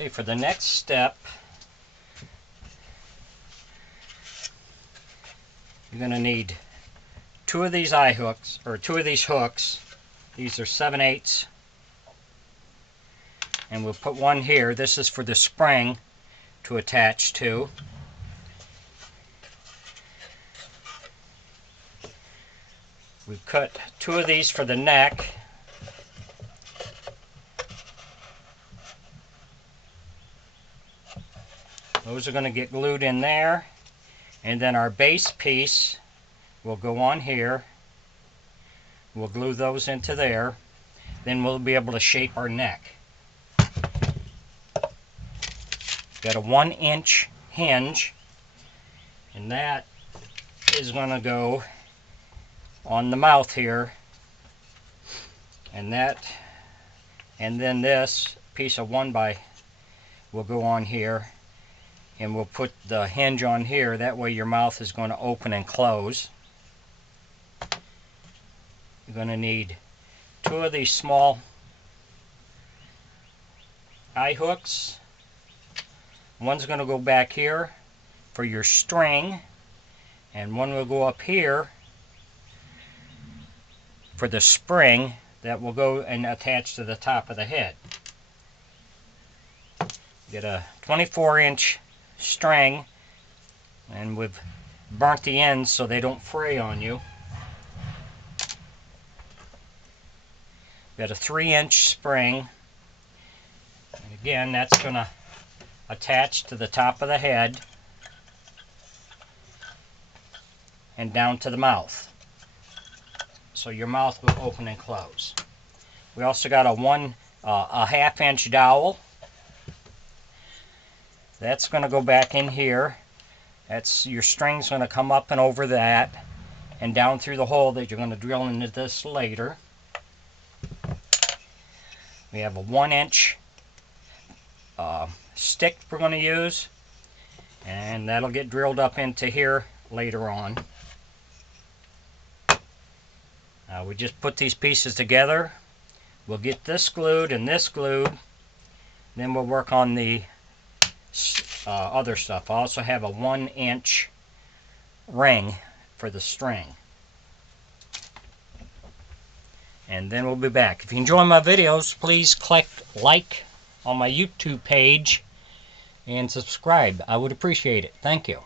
Okay, for the next step, you're going to need two of these eye hooks, or two of these hooks. These are 7/8, and we'll put one here. This is for the spring to attach to. We've cut two of these for the neck. Those are going to get glued in there, and then our base piece will go on here. We'll glue those into there. Then we'll be able to shape our neck. Got a 1-inch hinge, and that is going to go on the mouth here, and then this piece of 1x will go on here, and we'll put the hinge on here. That way your mouth is going to open and close. You're going to need two of these small eye hooks. One's going to go back here for your string, and one will go up here for the spring that will go and attach to the top of the head. Get a 24-inch string, and we've burnt the ends so they don't fray on you. Got a 3-inch spring, and again that's going to attach to the top of the head and down to the mouth, so your mouth will open and close. We also got a 1/2-inch dowel. That's going to go back in here. That's your string's going to come up and over that and down through the hole that you're going to drill into this later. We have a 1-inch stick we're going to use, and that'll get drilled up into here later on. We just put these pieces together. We'll get this glued and this glued, then we'll work on the other stuff. I also have a 1-inch ring for the string. And then we'll be back. If you enjoy my videos, please click like on my YouTube page and subscribe. I would appreciate it. Thank you.